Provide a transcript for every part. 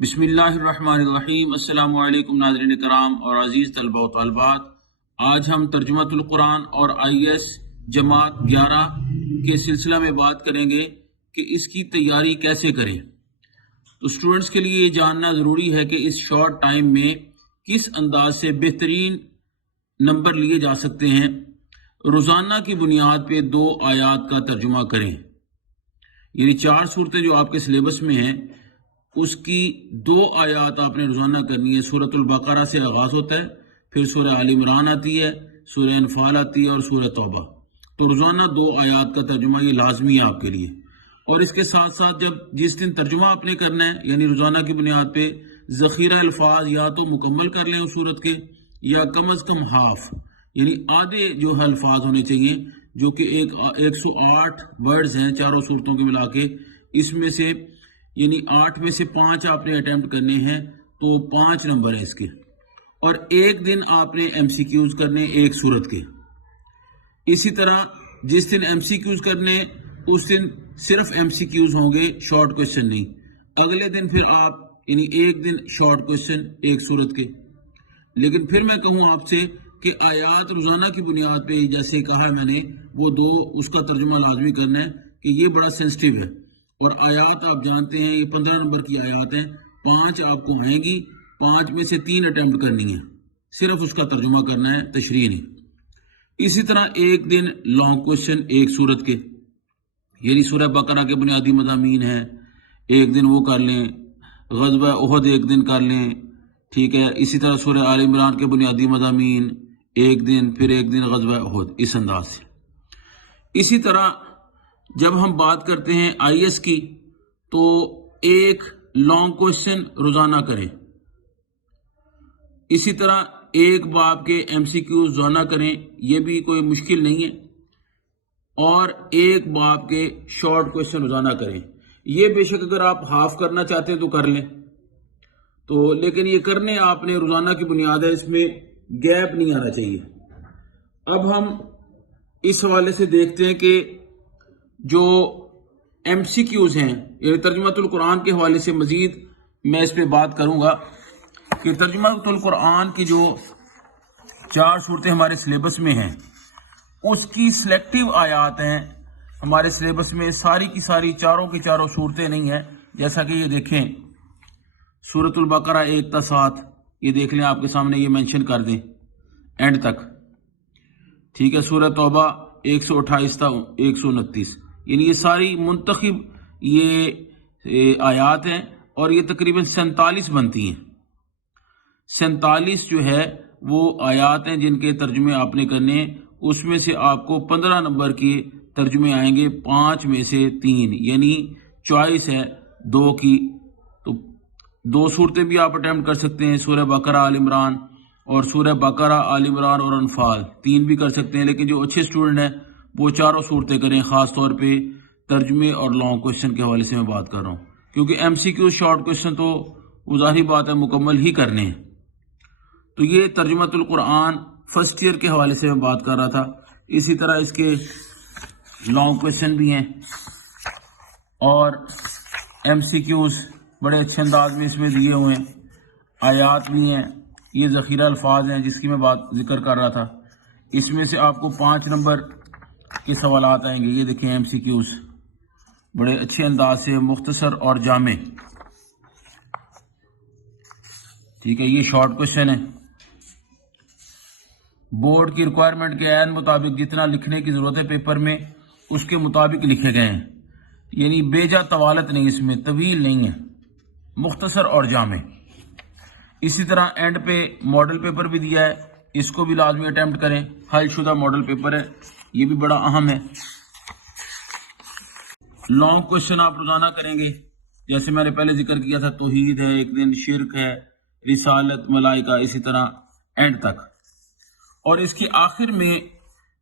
بسم اللہ الرحمن الرحیم۔ السلام علیکم ناظرین کرام اور عزیز طلبہ و طالبات، آج ہم ترجمۃ القرآن اور آئی ایس جماعت 11 کے سلسلہ میں بات کریں گے کہ اس کی تیاری کیسے کریں۔ تو اسٹوڈنٹس کے لیے یہ جاننا ضروری ہے کہ اس شارٹ ٹائم میں کس انداز سے بہترین نمبر لیے جا سکتے ہیں۔ روزانہ کی بنیاد پہ 2 آیات کا ترجمہ کریں، یعنی 4 صورتیں جو آپ کے سلیبس میں ہیں اس کی 2 آیات آپ نے روزانہ کرنی ہے۔ سورۃ البقرہ سے آغاز ہوتا ہے، پھر سورہ آل عمران آتی ہے، سورہ انفال آتی ہے اور سورہ توبہ۔ تو روزانہ 2 آیات کا ترجمہ یہ لازمی ہے آپ کے لیے۔ اور اس کے ساتھ ساتھ جس دن ترجمہ آپ نے کرنا ہے، یعنی روزانہ کی بنیاد پہ ذخیرہ الفاظ یا تو مکمل کر لیں اس صورت کے، یا کم از کم ہاف، یعنی آدھے جو ہے الفاظ ہونے چاہیے، جو کہ 108 ورڈز ہیں چاروں صورتوں کے ملا کے۔ اس میں سے یعنی 8 میں سے 5 آپ نے اٹیمپٹ کرنے ہیں، تو 5 نمبر ہیں اس کے۔ اور ایک دن آپ نے ایم سی کیوز کرنے ایک صورت کے۔ اسی طرح جس دن ایم سی کیوز کرنے اس دن صرف ایم سی کیوز ہوں گے، شارٹ کوشچن نہیں۔ اگلے دن پھر آپ یعنی ایک دن شارٹ کوشچن ایک صورت کے۔ لیکن پھر میں کہوں آپ سے کہ آیات روزانہ کی بنیاد پہ جیسے کہا میں نے، وہ 2 اس کا ترجمہ لازمی کرنا ہے کہ یہ بڑا سینسٹیو ہے۔ اور آیات آپ جانتے ہیں یہ 15 نمبر کی آیات ہیں، 5 آپ کو آئیں گی، 5 میں سے 3 اٹیمپٹ کرنی ہے، صرف اس کا ترجمہ کرنا ہے، تشریح نہیں۔ اسی طرح ایک دن لانگ کوشچن ایک صورت کے، یعنی سورہ بقرہ کے بنیادی مضامین ہیں، ایک دن وہ کر لیں۔ غزوہ احد ایک دن کر لیں، ٹھیک ہے۔ اسی طرح سورہ آل عمران کے بنیادی مضامین ایک دن، پھر ایک دن غزوہ احد، اس انداز سے۔ اسی طرح جب ہم بات کرتے ہیں آئی ایس کی، تو ایک لانگ کوشچن روزانہ کریں۔ اسی طرح ایک باب کے ایم سی کیو روزانہ کریں، یہ بھی کوئی مشکل نہیں ہے۔ اور ایک باب کے شارٹ کوشچن روزانہ کریں۔ یہ بے شک اگر آپ ہاف کرنا چاہتے ہیں تو کر لیں، تو لیکن یہ کرنے آپ نے روزانہ کی بنیاد ہے، اس میں گیپ نہیں آنا چاہیے۔ اب ہم اس حوالے سے دیکھتے ہیں کہ جو ایم سی کیوز ہیں، یعنی ترجمۃ القرآن کے حوالے سے مزید میں اس پہ بات کروں گا کہ ترجمۃ القرآن کی جو 4 صورتیں ہمارے سلیبس میں ہیں، اس کی سلیکٹیو آیات ہیں ہمارے سلیبس میں، ساری کی ساری چاروں کی چاروں صورتیں نہیں ہیں۔ جیسا کہ یہ دیکھیں، سورۃ البقرہ 1 تا 7، یہ دیکھ لیں، آپ کے سامنے یہ مینشن کر دیں اینڈ تک، ٹھیک ہے۔ سورۃ توبہ 128 تا 129، یعنی یہ ساری منتخب یہ آیات ہیں، اور یہ تقریباً 47 بنتی ہیں۔ 47 جو ہے وہ آیات ہیں جن کے ترجمے آپ نے کرنے ہیں۔ اس میں سے آپ کو 15 نمبر کے ترجمے آئیں گے، 5 میں سے 3، یعنی چوائس ہے 2 کی۔ تو 2 صورتیں بھی آپ اٹیمپٹ کر سکتے ہیں، سورہ بقرہ آل عمران، اور سورہ بقرہ آل عمران اور انفال 3 بھی کر سکتے ہیں۔ لیکن جو اچھے اسٹوڈنٹ ہیں وہ 4 صورتیں کریں، خاص طور پہ ترجمے اور لانگ کوشچن کے حوالے سے میں بات کر رہا ہوں، کیونکہ ایم سی کیو شارٹ کوشچن تو ظاہری بات ہے مکمل ہی کرنے ہیں۔ تو یہ ترجمۃ القرآن فرسٹ ایئر کے حوالے سے میں بات کر رہا تھا۔ اسی طرح اس کے لانگ کوشچن بھی ہیں اور ایم سی کیوز بڑے اچھے انداز میں اس میں دیے ہوئے ہیں، آیات بھی ہیں، یہ ذخیرہ الفاظ ہیں جس کی میں بات ذکر کر رہا تھا۔ اس میں سے آپ کو 5 نمبر کے سوالات آئیں گے، یہ دیکھیں ایم سی کیوز بڑے اچھے انداز سے، مختصر اور جامع، ٹھیک ہے۔ یہ شارٹ کوشچن ہے، بورڈ کی ریکوائرمنٹ کے عین مطابق جتنا لکھنے کی ضرورت ہے پیپر میں اس کے مطابق لکھے گئے ہیں، یعنی بیجا طوالت نہیں، اس میں طویل نہیں ہے، مختصر اور جامع۔ اسی طرح اینڈ پہ ماڈل پیپر بھی دیا ہے، اس کو بھی لازمی اٹیمپٹ کریں، حل شدہ ماڈل پیپر ہے، یہ بھی بڑا اہم ہے۔ لانگ کوشچن آپ روزانہ کریں گے، جیسے میں نے پہلے ذکر کیا تھا، توحید ہے ایک دن، شرک ہے، رسالت، ملائکہ، اسی طرح اینڈ تک۔ اور اس کے آخر میں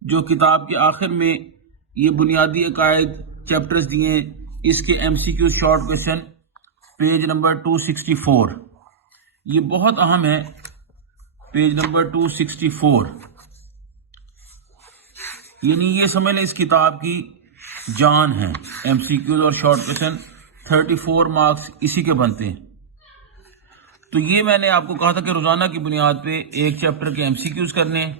جو کتاب کے آخر میں یہ بنیادی عقائد چیپٹرز دیے ہیں، اس کے ایم سی کیو شارٹ کوشچن پیج نمبر 264، یہ بہت اہم ہے، پیج نمبر 264، یعنی یہ سمجھ لیں اس کتاب کی جان ہے۔ ایم سی کیوز اور شارٹ کوشچن 34 مارکس اسی کے بنتے ہیں۔ تو یہ میں نے آپ کو کہا تھا کہ روزانہ کی بنیاد پہ ایک چیپٹر کے MCQs کرنے ہیں،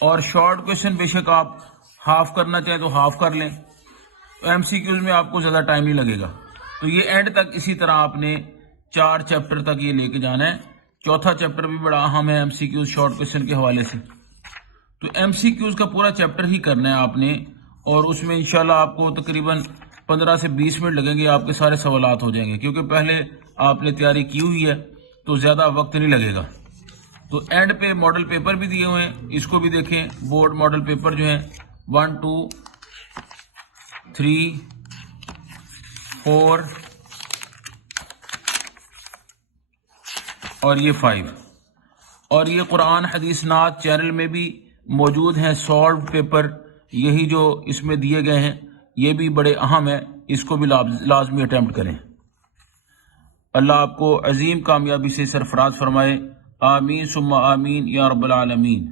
اور شارٹ کویشچن بے شک آپ ہاف کرنا چاہیں تو ہاف کر لیں، MCQs میں آپ کو زیادہ ٹائم نہیں لگے گا۔ تو یہ اینڈ تک اسی طرح آپ نے 4 چیپٹر تک یہ لے کے جانا ہے۔ چوتھا چیپٹر بھی بڑا اہم ہے MCQs شارٹ کویشچن کے حوالے سے، تو MCQs کا پورا چیپٹر ہی کرنا ہے آپ نے، اور اس میں انشاءاللہ آپ کو تقریباً 15 سے 20 منٹ لگیں گے، آپ کے سارے سوالات ہو جائیں گے، کیونکہ پہلے آپ نے تیاری کی ہوئی ہے تو زیادہ وقت نہیں لگے گا۔ تو اینڈ پہ ماڈل پیپر بھی دیے ہوئے ہیں، اس کو بھی دیکھیں۔ بورڈ ماڈل پیپر جو ہیں 1 2 3 4 اور یہ 5، اور یہ قرآن حدیث نعت چینل میں بھی موجود ہیں سالو پیپر، یہی جو اس میں دیے گئے ہیں یہ بھی بڑے اہم ہیں، اس کو بھی لازمی اٹیمپٹ کریں۔ اللہ آپ کو عظیم کامیابی سے سرفراز فرمائے، آمین ثم آمین یا رب العالمین۔